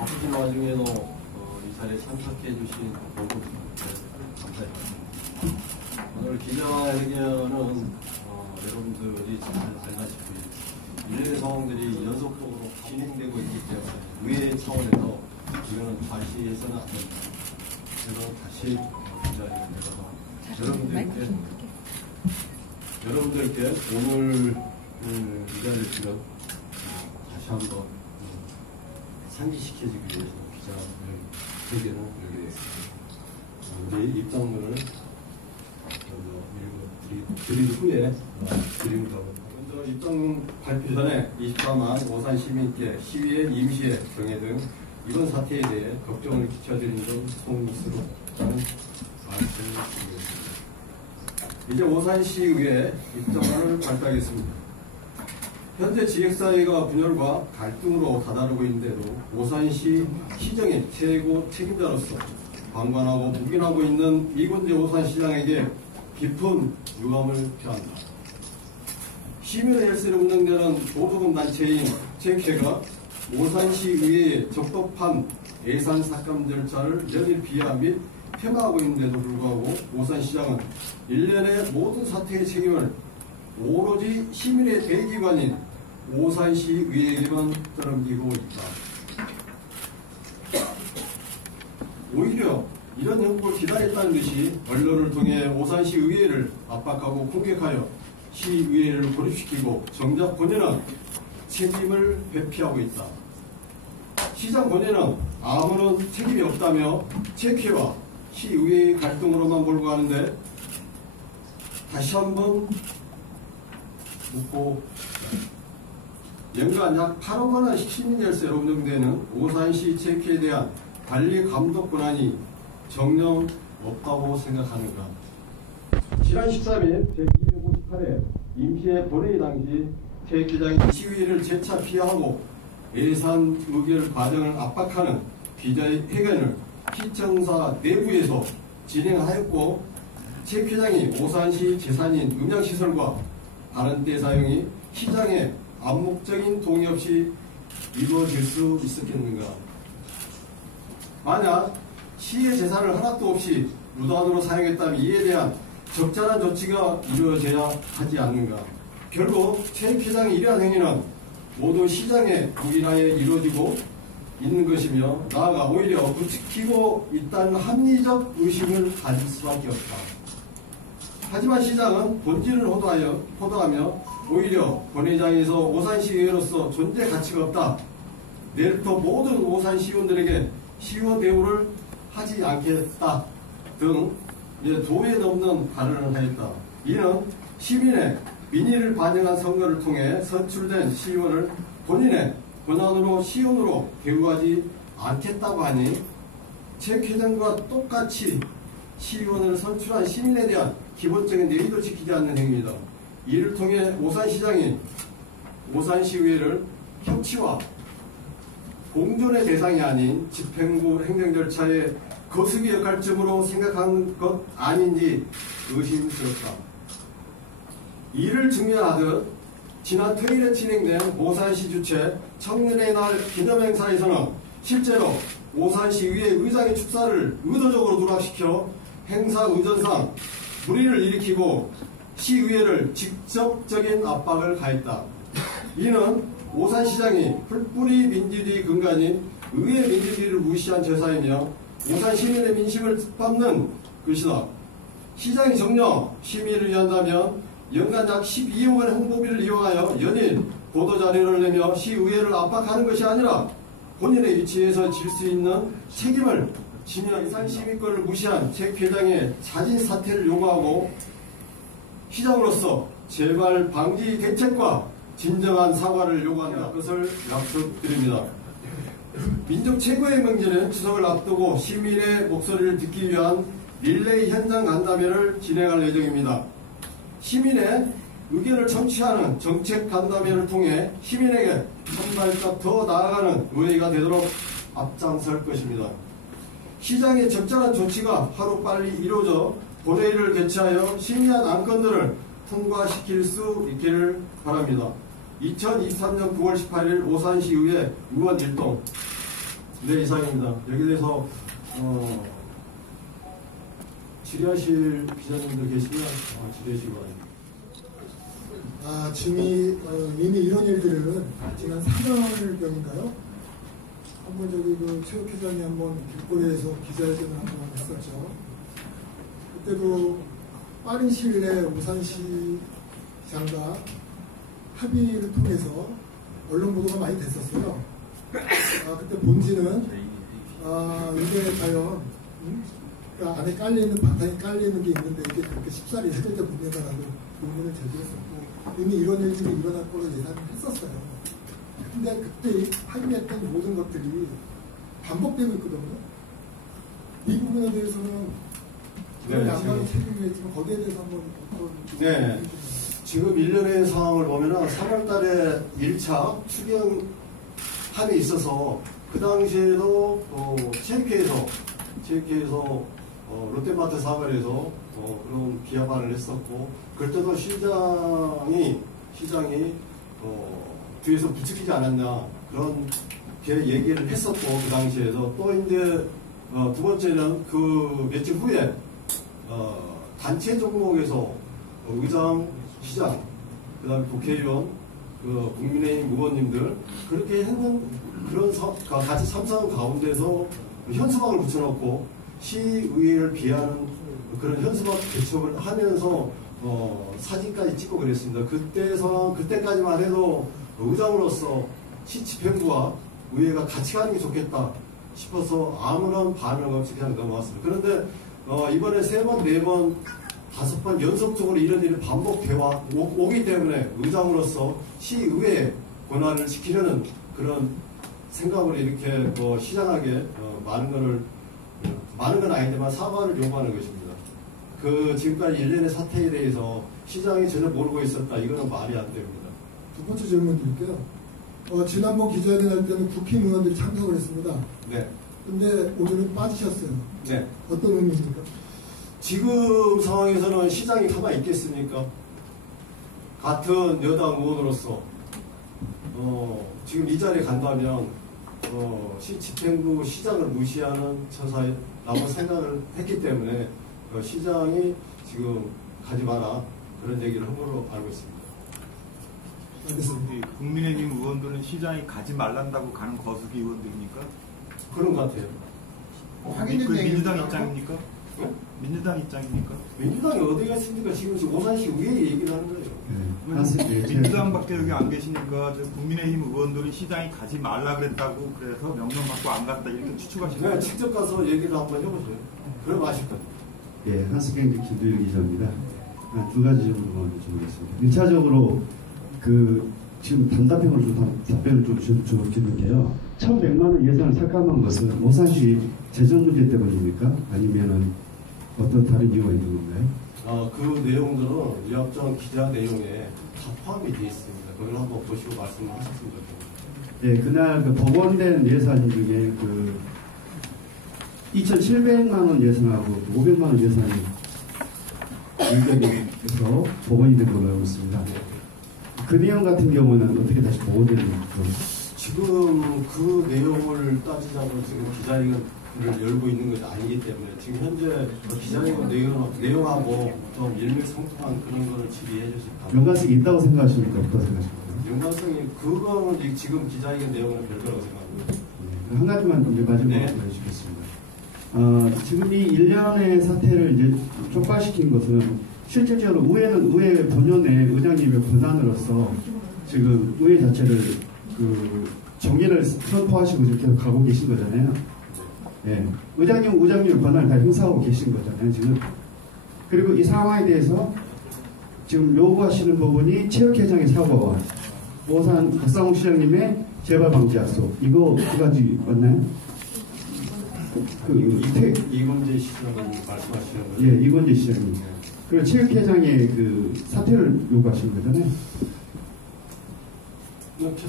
바쁘신 와중에도 이 자리에 참석해 주신 모두 감사합니다. 오늘 기자회견은 여러분들이 잘 알다시피 이런 상황들이 연속적으로 진행되고 있기 때문에 의회 차원에서 이거는 과시해서는 안 됩니다. 그래서 다시 이 자리에 내려서 여러분들께 오늘 이 자리를 지금 다시 한번 상기시켜주기 위해서 기자회견을 열게 됐습니다. 우리 입장문을 드린 후에 드립니다. 먼저 입장 발표 전에 24만 오산 시민께 시위의 임시의 경계 등 이번 사태에 대해 걱정을 끼쳐드린 점 송스럽다는 말씀을 드리겠습니다. 이제 오산시의회 입장문을 발표하겠습니다. 현재 지역사회가 분열과 갈등으로 다다르고 있는데도 오산시 시정의 최고 책임자로서 방관하고 묵인하고 있는 이건재 오산시장에게 깊은 유감을 표한다. 시민의 헬스를 운영되는 보조금 단체인 제.K가 오산시의회의 적법한 예산 삭감 절차를 연일 비하 및 폄하하고 있는데도 불구하고 오산시장은 일련의 모든 사태의 책임을 오로지 시민의 대기관인 오산시의회에게만 떠넘기고 있다. 오히려 이런 형국을 기다렸다는 듯이 언론을 통해 오산시의회를 압박하고 공격하여 시의회를 고립시키고 정작 본인은 책임을 회피하고 있다. 시장 본인은 아무런 책임이 없다며 제.K와 시의회의 갈등으로만 몰고 가는데 다시 한번 묻고 연간 약 8억만 원 시민열세로 운영되는 오산시 제.K에 대한 관리 감독 권한이 정녕 없다고 생각하는가. 지난 13일 제258회 임시회 본회의 당시 제.K장이 시위를 재차 피하고 예산 의결 과정을 압박하는 기자의 회견을 시청사 내부에서 진행하였고 제.K장이 오산시 재산인 음향시설과 다른 때 사용이 시장의 암묵적인 동의 없이 이루어질 수 있었겠는가. 만약 시의 재산을 하나도 없이 무단으로 사용했다면 이에 대한 적절한 조치가 이루어져야 하지 않는가. 결국 제.K장의 이러한 행위는 모두 시장의 묵인하에 이루어지고 있는 것이며 나아가 오히려 부추기고 있다는 합리적 의심을 가질 수밖에 없다. 하지만 시장은 본질을 호도하며 오히려 본회의장에서 오산시의회로서 존재 가치가 없다. 내일부터 모든 오산시의원들에게 시의원 대우를 하지 않겠다 등 도에 넘는 발언을 하였다. 이는 시민의 민의를 반영한 선거를 통해 선출된 시의원을 본인의 권한으로 시의원으로 대우하지 않겠다고 하니 제.K장과 똑같이 시의원을 선출한 시민에 대한 기본적인 예의도 지키지 않는 행위이다. 이를 통해 오산시장이 오산시의회를 협치와 공존의 대상이 아닌 집행부 행정절차의 거수기 역할점으로 생각한 것 아닌지 의심스럽다. 이를 증명하듯 지난 토요일에 진행된 오산시 주최 청년의 날 기념행사에서는 실제로 오산시의회 의장의 축사를 의도적으로 누락시켜 행사 의전상 불의를 일으키고 시의회를 직접적인 압박을 가했다. 이는 오산시장이 풀뿌리 민주주의 근간인 의회 민주주의를 무시한 제사이며 오산 시민의 민심을 뜻밟는 것이다. 시장이 정녕 시민을 위한다면 연간 약 12억 원의 홍보비를 이용하여 연일 보도자료를 내며 시의회를 압박하는 것이 아니라 본인의 위치에서 질 수 있는 책임을 지며 이산 시민권을 무시한 제.K장의 자진 사퇴를 요구하고 시장으로서 재발 방지 대책과 진정한 사과를 요구하는 것을 약속드립니다. 민족 최고의 명절인 추석을 앞두고 시민의 목소리를 듣기 위한 릴레이 현장 간담회를 진행할 예정입니다. 시민의 의견을 청취하는 정책 간담회를 통해 시민에게 한 발짝 더 나아가는 의회가 되도록 앞장설 것입니다. 시장의 적절한 조치가 하루빨리 이루어져 본회의를 개최하여 심의한 안건들을 통과시킬 수 있기를 바랍니다. 2023년 9월 18일 오산시의회 의원 일동 네, 이상입니다. 여기 대해서 질의하실 기자님들 계시면 질의하시기 바랍니다. 이미 이런 일들은 지난 3월경인가요? 한번 그 체육회장이 한번 길거리에서 기자회견을 한번 했었죠. 그때도 빠른 시일 내에 우산시장과 합의를 통해서 언론 보도가 많이 됐었어요. 그때 본질은 이게 과연 그러니까 안에 깔려있는 바탕에 깔려있는 게 있는데 이게 그렇게 쉽사리 해결될 문제다라고 의문을 제기했었고 이미 이런 일들이 일어날 거로 예상을 했었어요. 근데 그때 합의했던 모든 것들이 반복되고 있거든요. 이 부분에 대해서는 양방의 책임이 있지만 거기에 대해서 한번 네. 지금 일련의 상황을 보면은 3월 달에 1차 추경안에 있어서 그 당시에도 체육회에서 롯데마트 사업에서 그런 비하반을 했었고 그때도 시장이 뒤에서 부추기지 않았냐 그런 얘기를 했었고 그 당시에도 또 이제 두 번째는 그 며칠 후에 단체 종목에서 의장, 시장, 그다음에 국회의원, 국민의힘 의원님들 그렇게 했는 그런 같이 참석한 가운데서 현수막을 붙여놓고 시의회를 비하는 그런 현수막 개척을 하면서 사진까지 찍고 그랬습니다. 그때까지만 해도 의장으로서 시 집행부와 의회가 같이 가는 게 좋겠다 싶어서 아무런 반응 없이 그냥 넘어왔습니다. 그런데 이번에 3번, 4번, 5번 연속적으로 이런 일이 반복되어 오기 때문에 의장으로서 시의회 권한을 지키려는 그런 생각으로 이렇게 시장하게 많은 건 아니지만 사과를 요구하는 것입니다. 지금까지 일련의 사태에 대해서 시장이 전혀 모르고 있었다. 이거는 말이 안 됩니다. 두 번째 질문 드릴게요. 지난번 기자회견 할 때는 국힘 의원들이 참석을 했습니다. 네. 근데 오늘은 빠지셨어요. 네. 어떤 의미입니까? 지금 상황에서는 시장이 가만히 있겠습니까? 같은 여당 의원으로서 지금 이 자리에 간다면 시 집행부 시장을 무시하는 처사라고 생각을 했기 때문에 시장이 지금 가지 마라 그런 얘기를 한 걸로 알고 있습니다. 알겠습니다. 국민의힘 의원들은 시장이 가지 말란다고 가는 거수기 의원들입니까? 그런 것 같아요. 그 민주당 입장입니까? 네? 민주당 입장입니까? 민주당이 어디가 있습니까? 지금 오산시 의회 얘기를 하는 거예요. 민주당밖에 여기 안 계시니까 국민의힘 의원들이 시장이 가지 말라 그랬다고 그래서 명령 받고 안 갔다 이렇게 추측하시는 거예요? 직접 가서 얘기를 한번 해보세요. 그럼 아실 겁니다. 예, 한스경제 김도일 기자입니다. 두 가지 점으로 여쭤보겠습니다. 1차적으로 지금 단답형으로 답변을 좀 주었는데요. 1,100만 원 예산을 삭감한 것은 오산시 재정 문제 때문입니까? 아니면은 어떤 다른 이유가 있는 건가요? 그 내용들은 위압정 기자 내용에 다 포함이 되어 있습니다. 그걸 한번 보시고 말씀을 하셨으면 좋겠습니다. 예, 그날 복원된 예산 중에 2,700만 원 예산하고 500만 원 예산이 의견에서 복원이 된 걸로 알고 있습니다. 그 내용 같은 경우는 어떻게 다시 복원되는 건가요? 지금 그 내용을 따지자면 지금 기자회견을 열고 있는 것이 아니기 때문에 지금 현재 기자회견 내용하고 좀 일맥상통한 그런 거를 질의해 주실 겁니다. 연관성이 있다고 생각하십니까? 없다고 생각하십니까? 연관성이 그거는 지금 기자회견 내용은 별거라고 생각합니다. 네, 한 가지만 이제 마지막으로 해주겠습니다. 지금 이 1년의 사태를 이제 촉발시킨 것은 실질적으로 의회 본연의 의장님의 권한으로서 지금 의회 자체를 정의를 선포하시고 이렇게 가고 계신 거잖아요. 예. 의장님의 권한을 다 행사하고 계신 거잖아요, 지금. 그리고 이 상황에 대해서 지금 요구하시는 부분이 체육회장의 사과와 오산 박상욱 시장님의 재발 방지 약속. 이거 두 가지 맞나요? 이건재 시장님 말씀하시는 거예요? 예, 이건재 시장님. 그리고 체육회장의 사퇴를 요구하시는 거잖아요.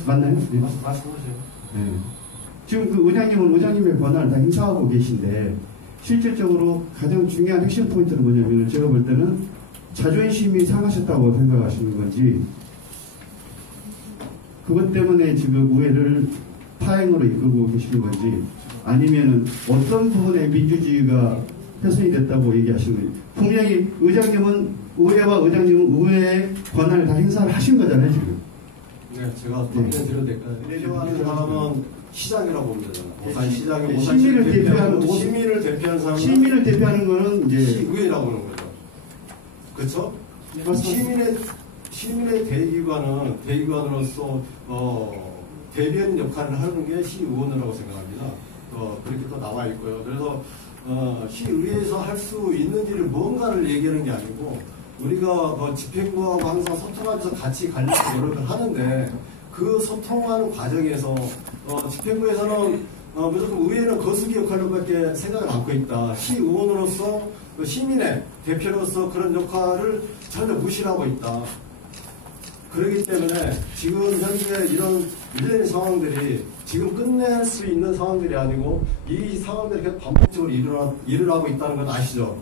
맞나요? 네. 말씀하세요. 네. 지금 의장님은 의장님의 권한을 다 행사하고 계신데 실질적으로 가장 중요한 핵심 포인트는 뭐냐면 제가 볼 때는 자존심이 상하셨다고 생각하시는 건지 그것 때문에 지금 의회를 사행으로 이끌고 계시는 건지 아니면은 어떤 부분에 민주주의가 훼손이 됐다고 얘기하시는 건지. 분명히 의장님은 의회와 의장님은 의회의 권한을 다 행사를 하신 거잖아요 지금. 네, 제가 답변 드려도 될까요? 대표하는 사람은 시장이라고 보면 되잖아요. 오산 시장이 네, 오산 시민을 대표하는 시민을 대표하는 사람은 시민을 대표하는 거는 이제 시의회라고 하는 거죠. 그렇죠? 시민의 대의관으로서 대변 역할을 하는 게 시의원이라고 생각합니다. 그렇게 또 나와 있고요. 그래서 시의회에서 할 수 있는지를 뭔가를 얘기하는 게 아니고 우리가 집행부하고 항상 소통하면서 같이 가려고 노력을 하는데 그 소통하는 과정에서 집행부에서는 무조건 의회는 거수기 역할로밖에 생각을 안고 있다. 시의원으로서 시민의 대표로서 그런 역할을 전혀 무시하고 있다. 그렇기 때문에 지금 현재 이런 일련의 상황들이 지금 끝낼 수 있는 상황들이 아니고 이 상황들이 계속 반복적으로 일어나고 있다는 건 아시죠?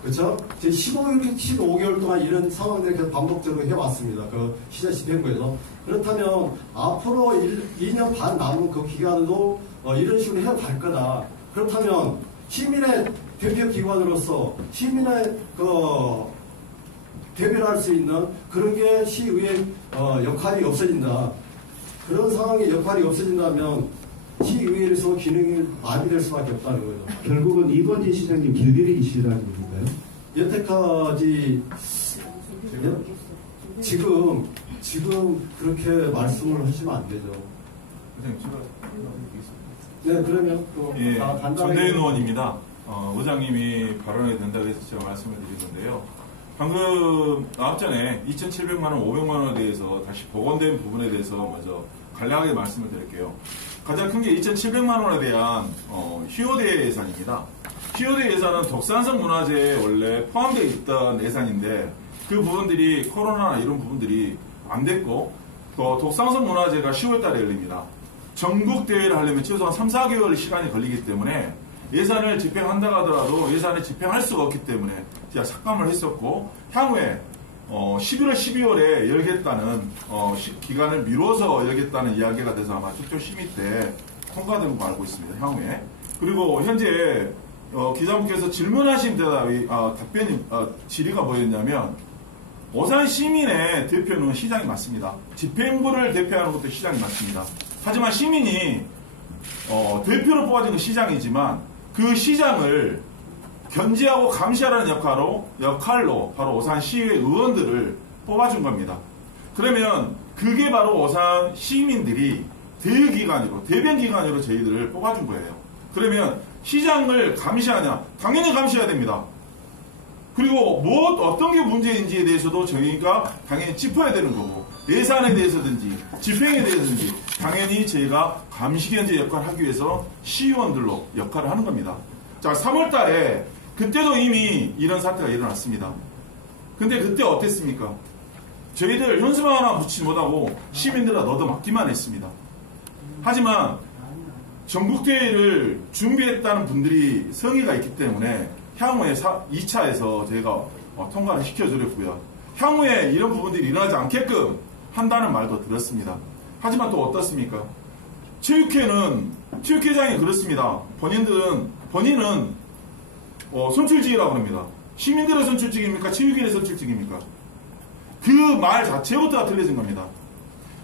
그렇죠? 지금 15개월 동안 이런 상황들이 계속 반복적으로 해왔습니다. 그 시장 집행부에서. 그렇다면 앞으로 2년 반 남은 그 기간도 이런 식으로 해갈 거다. 그렇다면 시민의 대표 기관으로서 시민의 대변을 할 수 있는 그런 게 시의회 역할이 없어진다. 그런 상황에 역할이 없어진다면 시의회에서 기능이 마비될 수밖에 없다는 거죠. 결국은 이건희 시장님 길들이기시라는 건가요? 여태까지 지금 그렇게 말씀을 하시면 안 되죠. 네, 그러면 또 예, 간단하게 전대인 의원입니다. 의장님이 발언이 된다고 해서 제가 말씀을 드린 건데요. 방금 앞전에 2,700만 원, 500만 원에 대해서 다시 복원된 부분에 대해서 먼저 간략하게 말씀을 드릴게요. 가장 큰 게 2,700만 원에 대한 휴호대 예산입니다. 휴호대 예산은 독산성 문화재에 원래 포함되어 있던 예산인데 그 부분들이 코로나나 이런 부분들이 안 됐고 또 독산성 문화재가 10월 달에 열립니다. 전국 대회를 하려면 최소한 3, 4개월 시간이 걸리기 때문에 예산을 집행한다고 하더라도 예산을 집행할 수가 없기 때문에 제가 삭감을 했었고 향후에 11월, 12월에 열겠다는 기간을 미뤄서 열겠다는 이야기가 돼서 아마 특조 심의 때 통과된 거 알고 있습니다. 향후에. 그리고 현재 기자분께서 질문하신 대답이 답변이 질의가 뭐였냐면 오산 시민의 대표는 시장이 맞습니다. 집행부를 대표하는 것도 시장이 맞습니다. 하지만 시민이 대표로 뽑아진 건 시장이지만 그 시장을 견제하고 감시하라는 역할로 바로 오산시의 의원들을 뽑아준 겁니다. 그러면 그게 바로 오산 시민들이 대기관으로, 대변기관으로 저희들을 뽑아준 거예요. 그러면 시장을 감시하냐? 당연히 감시해야 됩니다. 그리고 어떤 게 문제인지에 대해서도 저희가 당연히 짚어야 되는 거고 예산에 대해서든지 집행에 대해서든지 당연히 저희가 감시견제 역할을 하기 위해서 시의원들로 역할을 하는 겁니다. 자, 3월 달에 그때도 이미 이런 사태가 일어났습니다. 근데 그때 어땠습니까? 저희들 현수막 하나 붙이지 못하고 시민들은 얻어맞기만 했습니다. 하지만 전국대회를 준비했다는 분들이 성의가 있기 때문에 향후에 2차에서 저희가 통과를 시켜드렸고요. 향후에 이런 부분들이 일어나지 않게끔 한다는 말도 들었습니다. 하지만 또 어떻습니까? 체육회장이 그렇습니다. 본인은 선출직이라고 합니다. 시민들의 선출직입니까? 체육인의 선출직입니까? 그 말 자체부터가 틀려진 겁니다.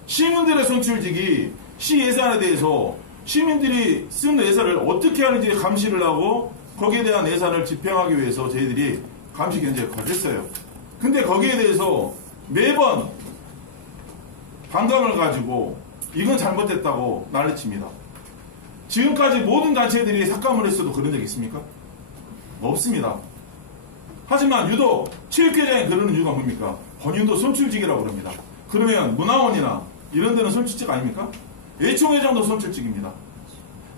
시민들의 선출직이 시 예산에 대해서 시민들이 쓴 예산을 어떻게 하는지 감시를 하고 거기에 대한 예산을 집행하기 위해서 저희들이 감시 견제 역할을 했어요. 근데 거기에 대해서 매번 반감을 가지고 이건 잘못됐다고 난리칩니다. 지금까지 모든 단체들이 삭감을 했어도 그런 적 있습니까? 없습니다. 하지만 유독 체육회장이 그러는 이유가 뭡니까? 본인도 선출직이라고 그럽니다. 그러면 문화원이나 이런 데는 선출직 아닙니까? 예총회장도 선출직입니다.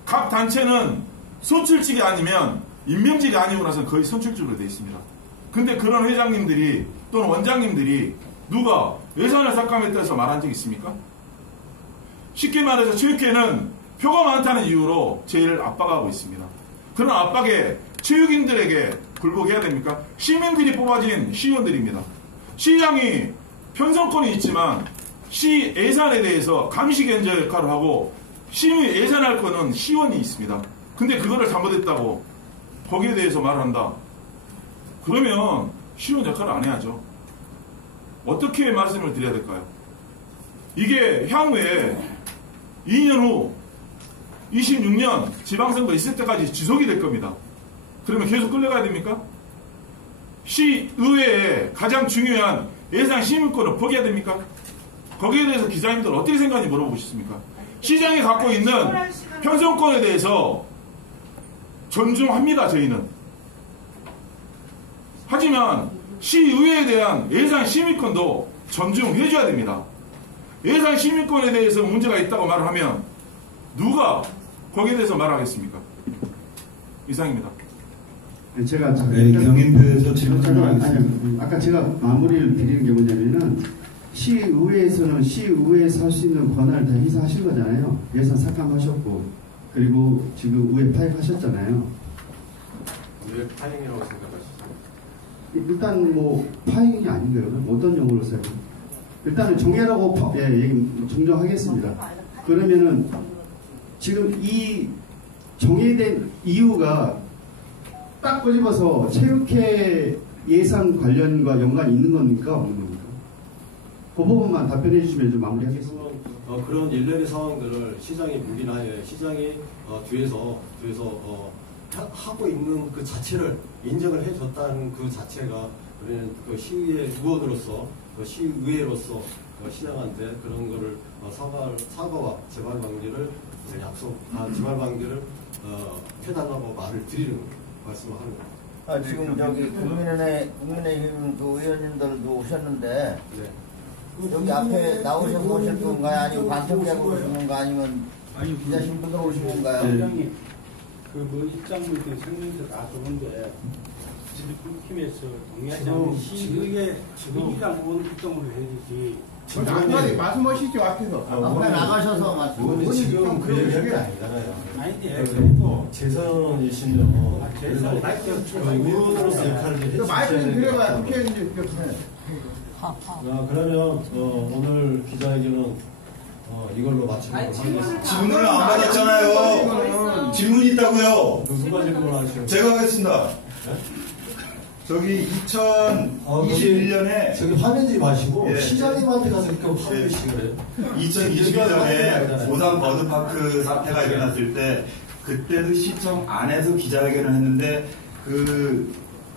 각 단체는 선출직이 아니면 임명직이 아니고 나서는 거의 선출직으로 되어 있습니다. 근데 그런 회장님들이 또는 원장님들이 누가 예산을 삭감했다 해서 말한 적이 있습니까? 쉽게 말해서 체육회는 표가 많다는 이유로 저희를 압박하고 있습니다. 그런 압박에 체육인들에게 굴복해야 됩니까? 시민들이 뽑아진 시의원들입니다. 시장이 편성권이 있지만 시 예산에 대해서 감시 견제 역할을 하고 시민이 예산할 거는 시원이 있습니다. 근데 그거를 잘못했다고 거기에 대해서 말한다. 그러면 시원 역할을 안 해야죠. 어떻게 말씀을 드려야 될까요? 이게 향후에 2년 후 26년 지방선거 있을 때까지 지속이 될 겁니다. 그러면 계속 끌려가야 됩니까? 시의회의 가장 중요한 예산 시민권을 포기해야 됩니까? 거기에 대해서 기자님들 어떻게 생각하는지 물어보고 싶습니까? 시장이 갖고 있는 편성권에 대해서 존중합니다, 저희는. 하지만 시의회에 대한 예산 시민권도 존중해줘야 됩니다. 예산 시민권에 대해서 문제가 있다고 말을 하면 누가 거기에 대해서 말하겠습니까? 이상입니다. 제가 경인표에서 질문을 아니, 아까 제가 마무리를 드리는 게 뭐냐면은 시의회에서는 시의회에서 할 수 있는 권한을 다 행사하신 거잖아요. 예산 삭감하셨고 그리고 지금 의회 파행하셨잖아요. 왜 파행이라고 생각하시죠? 일단 뭐 파행이 아닌가요? 어떤 용어로 써요? 일단은 정해라고 정정하겠습니다. 그러면은 지금 이 정해된 이유가 딱 꼬집어서 체육회 예산 관련과 연관이 있는 겁니까? 없는 겁니까? 그 부분만 답변해 주시면 좀 마무리하겠습니다. 그런 일련의 상황들을 시장이 묵인하에 시장이 뒤에서 하고 있는 그 자체를 인정을 해줬다는 그 자체가 우리는 그 시의회 의원으로서 그 시의회로서 시장한테 그런 거를 사과와 재발 방지를 재발 방지를 해달라고 말을 드리는 말씀을 하는 겁니다. 지금 저기 국민의힘 그 의원님들도 오셨는데 여기 앞에 나오셔서 오실 건가요? 아니면 방청객으로 오신 건가? 아니면 기자 신분으로 오신 건가요? 회장님, 그 입장물 등 설명서 다 좋은데 팀에서 동의하지 않는 시의회 민주당 의원 입장으로 해야지. 한마디 말씀하시죠 앞에서. 앞에 나가셔서 말씀. 지금 그 얘기가 아니잖아요. 아닌데 그래도 재선이시면 의원으로서 역할을 해주셔야 마이크 좀 드려봐. 됩니다. 국회의원님. 그러면 오늘 기자회견은 이걸로 마치도록 하겠습니다. 질문을 안 받았잖아요. 질문이 있다고요. 누가 질문을 하시는 제가 하겠습니다. 저기 2021년에 저기 화내지 마시고 예. 시장님한테 가서 이렇게 화내시그래요. 2021년에 오산 버드파크 사태가 일어났을 때 그때도 시청 안에서 기자회견을 했는데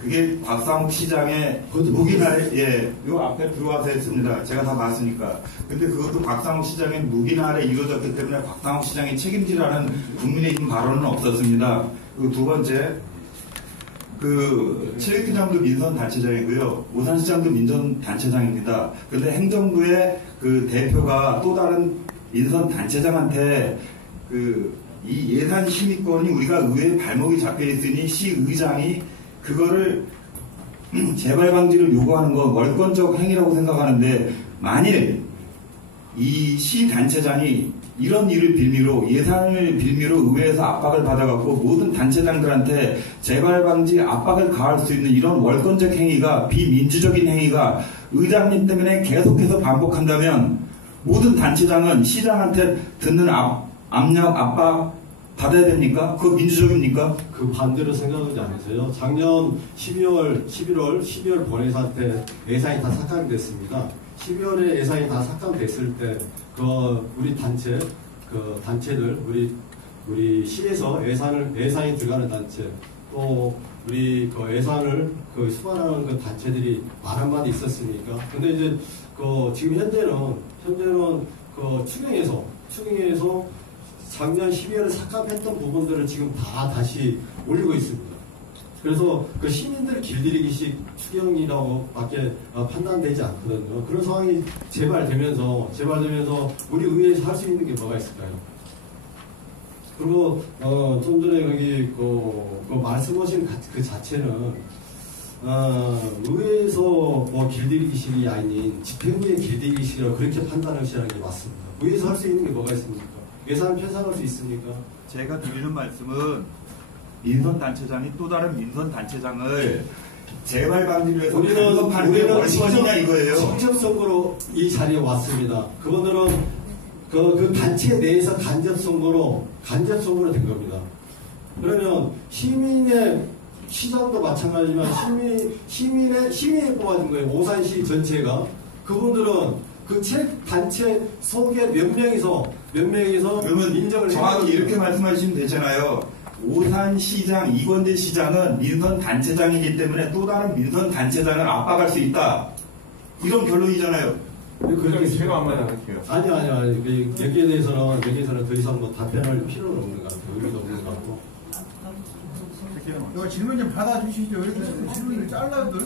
그게 박상욱 시장의 무기날에 요 앞에 들어와서 했습니다. 제가 다 봤으니까. 근데 그것도 박상욱 시장의 무기날에 이루어졌기 때문에 박상욱 시장이 책임지라는 국민의힘 발언은 없었습니다. 그리고 두 번째, 체육회장도 민선단체장이고요. 오산시장도 민선단체장입니다. 근데 행정부의 그 대표가 또 다른 민선단체장한테 이 예산 심의권이 우리가 의회에 발목이 잡혀 있으니 시의장이 그거를 재발 방지를 요구하는 건 월권적 행위라고 생각하는데 만일 이 시단체장이 이런 일을 빌미로 예산을 빌미로 의회에서 압박을 받아갖고 모든 단체장들한테 재발 방지 압박을 가할 수 있는 이런 월권적 행위가 비민주적인 행위가 의장님 때문에 계속해서 반복한다면 모든 단체장은 시장한테 듣는 압력 압박 받아야 됩니까? 그거 민주적입니까? 그 반대로 생각하지 않으세요? 작년 12월 본회의사 때 예산이 다 삭감됐습니다. 12월에 예산이 다 삭감됐을 때 우리 단체들 우리 시에서 예산이 들어가는 단체 또 우리 예산을 수반하는 그 단체들이 말 한마디 있었으니까. 근데 이제 지금 현재는 추경에서 작년 12월에 삭감했던 부분들을 지금 다시 올리고 있습니다. 그래서 시민들 길들이기식 추경이라고 밖에 판단되지 않거든요. 그런 상황이 재발되면서 우리 의회에서 할 수 있는 게 뭐가 있을까요? 그리고 좀 전에 거기 말씀하신 그 자체는 의회에서 길들이기식이 아닌 집행부의 길들이기식이라고 그렇게 판단하시라는 게 맞습니다. 의회에서 할 수 있는 게 뭐가 있습니까? 예산을 편성할 수 있습니까? 제가 드리는 말씀은 민선단체장이 또 다른 민선단체장을 재발 방지를 위해서 간섭하는 게 월권이냐 이거예요. 직접적으로 이 자리에 왔습니다. 그분들은 그 단체 내에서 간접 선거로 된 겁니다. 그러면 시민의 시장도 마찬가지지만 시민이 뽑아준 거예요. 오산시 전체가. 그분들은 그 단체 속에 몇 명이서 그러면 인정을 정확히 이렇게 말씀하시면 되잖아요. 오산시장 이건대 시장은 민선 단체장이기 때문에 또 다른 민선 단체장을 압박할 수 있다. 이런 결론이잖아요. 그렇게 제가 한마디 할게요. 아니. 여기에 대해서는 더 이상 뭐 답변할 필요는 없는 것 같아요. 의미도 없는 것 같고. 이거 질문 좀 받아주시죠. 이렇게 질문을 잘라들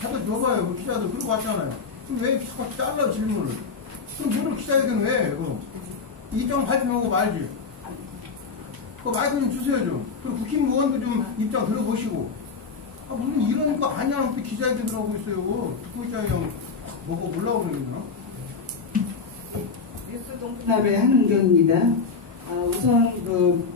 받아줘봐요. 그 기자들 그러고 왔잖아요. 그럼 왜 자꾸 잘라요 질문을? 그럼 물을 기자에게는 왜? 이정 발표하고 말지. 그 마이크 좀 주세요 좀. 그리고 국힘 의원도 좀 입장 들어보시고. 무슨 이런 거 아니야? 또 기자에게 들어오고 있어요. 듣고 있자니 뭐가 올라오고 그러나? 뉴스 동남의 한은경입니다. 우선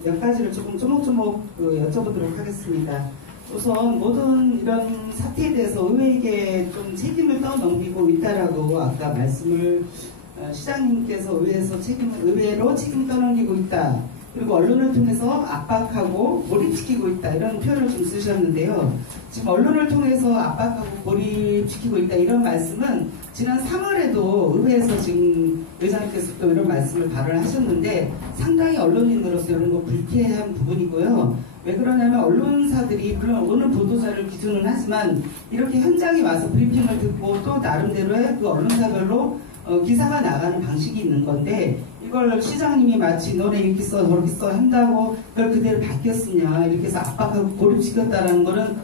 몇 가지를 조금 조목조목 여쭤보도록 하겠습니다. 우선 모든 이런 사태에 대해서 의회에게 좀 책임을 떠넘기고 있다라고 아까 말씀을 시장님께서 의회로 책임을 떠넘기고 있다. 그리고 언론을 통해서 압박하고 고립시키고 있다. 이런 표현을 좀 쓰셨는데요. 지금 언론을 통해서 압박하고 고립시키고 있다. 이런 말씀은 지난 3월에도 의회에서 지금 의장님께서 또 이런 말씀을 발언하셨는데 상당히 언론인으로서 이런 거 불쾌한 부분이고요. 왜 그러냐면 언론사들이 물론 오늘 보도자를 기준은 하지만 이렇게 현장에 와서 브리핑을 듣고 또 나름대로의 그 언론사별로 기사가 나가는 방식이 있는 건데 이걸 시장님이 마치 너네 이렇게 써 저렇게 써 한다고 그걸 그대로 바뀌었으냐 이렇게 해서 압박하고 고립시켰다는 거는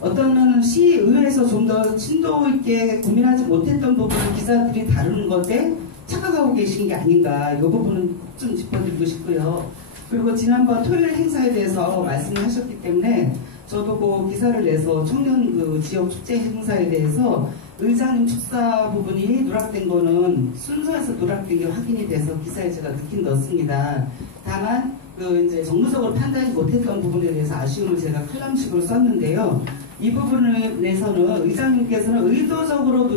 어떤 면은 시의회에서 좀 더 심도 있게 고민하지 못했던 부분을 기자들이 다루는 건데 착각하고 계신 게 아닌가 이 부분은 꼭 좀 짚어드리고 싶고요. 그리고 지난번 토요일 행사에 대해서 말씀을 하셨기 때문에 저도 그 기사를 내서 청년 그 지역 축제 행사에 대해서 의장님 축사 부분이 누락된 거는 순서에서 누락된 게 확인이 돼서 기사에 제가 넣습니다. 다만 이제 정무적으로 판단이 못했던 부분에 대해서 아쉬움을 제가 칼럼식으로 썼는데요. 이 부분에 대해서는 의장님께서는 의도적으로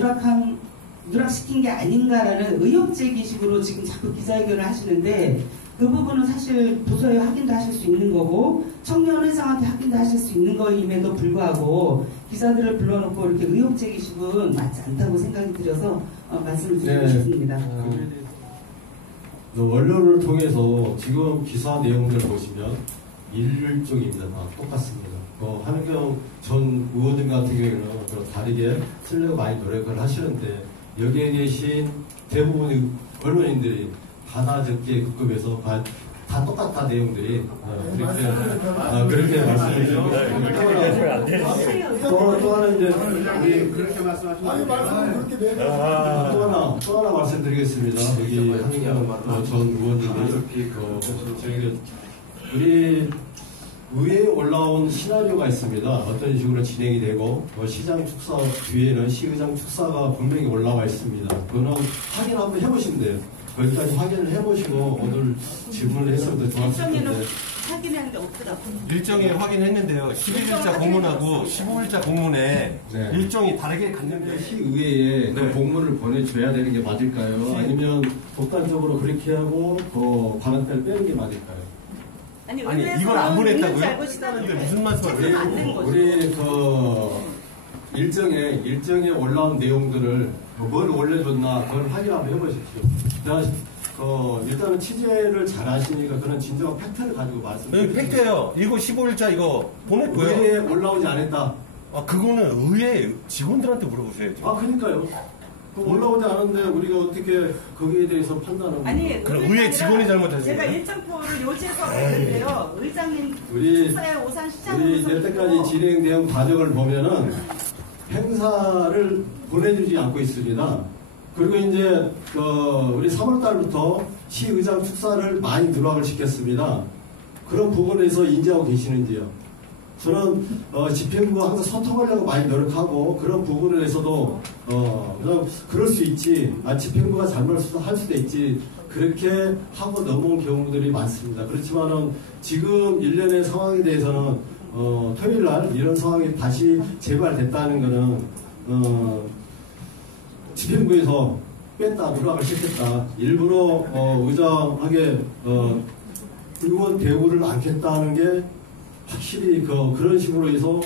누락시킨 게 아닌가라는 의혹 제기식으로 지금 자꾸 기자회견을 하시는데 그 부분은 사실 부서에 확인도 하실 수 있는 거고 청년회장한테 확인도 하실 수 있는 거임에도 불구하고 기자들을 불러놓고 이렇게 의혹 제기식은 맞지 않다고 생각이 들어서 말씀을 드리고 싶습니다. 언론을 통해서 지금 기사 내용들을 보시면 일종입니다. 다 똑같습니다. 한은경 전 의원님 같은 경우에는 다르게 쓰려고 많이 노력을 하시는데 여기에 계신 대부분의 언론인들이 하나 적게 급급해서 다 똑같다 내용들이 그렇게 말씀해 주시고 또 하나 이제 우리 그렇게 말씀하시면 또 하나 말씀드리겠습니다. 여기 한은경 전 의원님이 우리 의회에 올라온 시나리오가 있습니다. 어떤 식으로 진행이 되고 시장 축사 뒤에는 시의장 축사가 분명히 올라와 있습니다. 그거는 확인 한번 해보시면 돼요. 거기까지 확인을 해보시고 오늘 질문을 했으면 더 좋았을 텐데. 확인했는데 없더라고요. 일정이 확인했는데요. 11일자 공문하고 15일자 공문에 일정이 다르게 갔는데 시의회에 그 공문을 보내줘야 되는 게 맞을까요? 아니면 독단적으로 그렇게 하고 그 발언권을 빼는 게 맞을까요? 아니 이걸 안 보냈다고요? 이게 무슨 말씀이세요? 우리 일정에 올라온 내용들을 뭘 올려줬나 그걸 확인 한번 해보십시오. 일단은 취재를 잘 하시니까 그런 진정한 팩트를 가지고 말씀드리죠. 팩트예요. 이거 15일자 이거 보냈고요. 의회에 올라오지 않았다. 그거는 의회 직원들한테 물어보셔야죠. 그러니까요. 올라오지 않은데 우리가 어떻게 거기에 대해서 판단을 아니 그럼 의회 직원이 잘못했어요. 제가 일정표를 요지해서 했는데요. 의장님 우리 축사에 오산시장으로 여태까지 진행된 과정을 보면은 행사를 보내주지 않고 있습니다. 그리고 이제 우리 3월 달부터 시의장 축사를 많이 누락을 시켰습니다. 그런 부분에서 인지하고 계시는지요? 저는 집행부와 항상 소통하려고 많이 노력하고 그런 부분에 대해서도 그냥 그럴 수 있지 집행부가 잘못할 수도 있지 그렇게 하고 넘어온 경우들이 많습니다. 그렇지만은 지금 일련의 상황에 대해서는 토요일날 이런 상황이 다시 재발됐다는 것은 집행부에서 뺐다, 누락을 시켰다. 일부러 의장하게 의원 대우를 않겠다는 게 확실히 그런 식으로 해서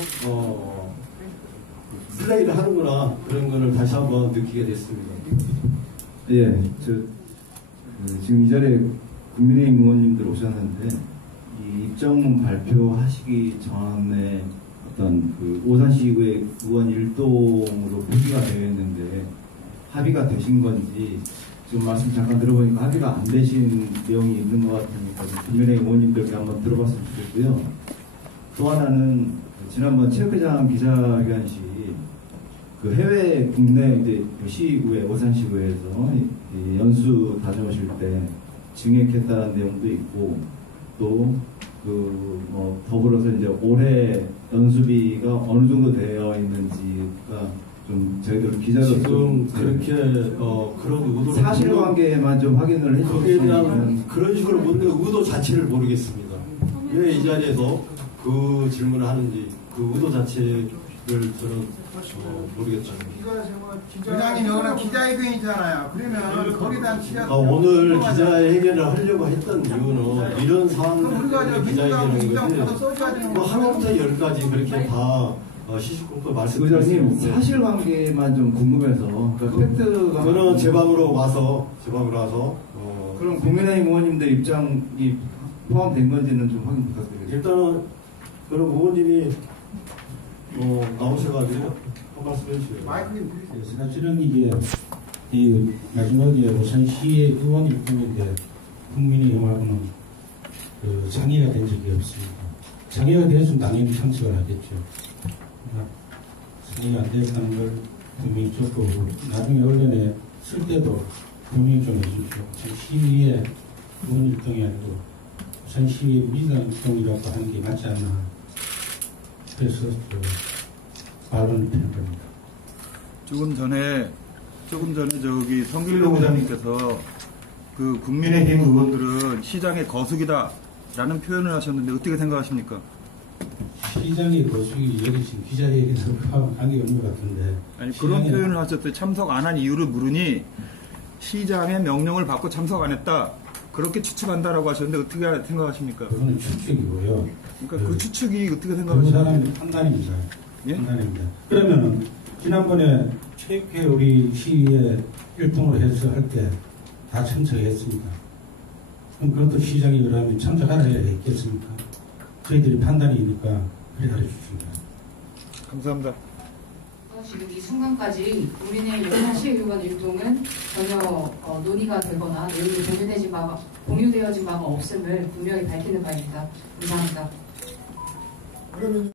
플레이를 하는구나, 그런 거를 다시 한번 느끼게 됐습니다. 예, 지금 이 자리에 국민의힘 의원님들 오셨는데, 이 입장문 발표하시기 전에 어떤 그 오산시의회 의원 일동으로 표기가 되어 있는데, 합의가 되신 건지, 지금 말씀 잠깐 들어보니까 합의가 안 되신 내용이 있는 것 같으니까 국민의힘 의원님들께 한번 들어봤으면 좋겠고요. 또 하나는 지난번 체육회장 기자회견 시 그 해외 국내 이제 시의회, 오산시의회에서 연수 다녀오실 때 증액했다는 내용도 있고, 또 더불어서 이제 올해 연수비가 어느 정도 되어 있는지가 좀 저희들 기자로서 지금 그렇게 그런 의도 사실관계만 좀 확인을 해주시면 그런 식으로 묻는 의도 자체를 모르겠습니다. 왜 이 자리에서 그 질문을 하는지 그 의도 자체를 저는 모르겠죠. 부장님 여기는 기자회견이잖아요. 그러면 거기에 대한 오늘 기자회견을 하려고 했던 이유는 이런 상황들 기자회견인 거지. 뭐 하나부터 열까지 그렇게 다 시시콜콜 말씀드렸습니다. 의장님 사실관계만 좀 궁금해서 팩트가 저는 제 방으로 와서 그럼 국민의힘 의원님들 입장이 포함된 건지는 좀 확인 부탁드리겠습니다. 일단은 그럼 의원님이 나오셔가지고 한 말씀 해주세요. 사실은 이게 이 마지막에 오산시의 의원 일동인데 국민의힘하고는 그 상의가 된 적이 없습니다. 상의가 되었으면 당연히 참석을 하겠죠. 상의가 안 되었다는 걸 분명히 적고, 나중에 언론에 쓸 때도 분명히 좀 해주십시오. 시위의 의원 일동이 아니고 오산시의 민주당 일동이라고 하는 게 맞지 않나. 그래서 발언을 드린 겁니다. 조금 전에 저기 성길로 부장님께서 그 국민의힘 의원들은 시장의 거수기다라는 표현을 하셨는데 어떻게 생각하십니까? 시장의 거수기 여기 지금 기자회견에서 관계 없는 것 같은데. 아니 그런 표현을 하셨더니 참석 안 한 이유를 물으니 시장의 명령을 받고 참석 안 했다. 그렇게 추측한다라고 하셨는데 어떻게 생각하십니까? 그거는 추측이고요. 그러니까 그 추측이 어떻게 그 생각하십니까? 사람의 판단입니다. 예? 판단입니다. 그러면은 지난번에 체육회 우리 시위에 일동을 해서 할 때 다 참석했습니다. 그럼 그것도 시장이 그러면 참석하라 해야 했겠습니까? 저희들이 판단이니까 그래 가르쳐주십니다. 감사합니다. 지금 이 순간까지 우리네 오산시의원 일동은 전혀 논의가 되거나 내용이 공유되어진 바가 없음을 분명히 밝히는 바입니다. 감사합니다. 그러면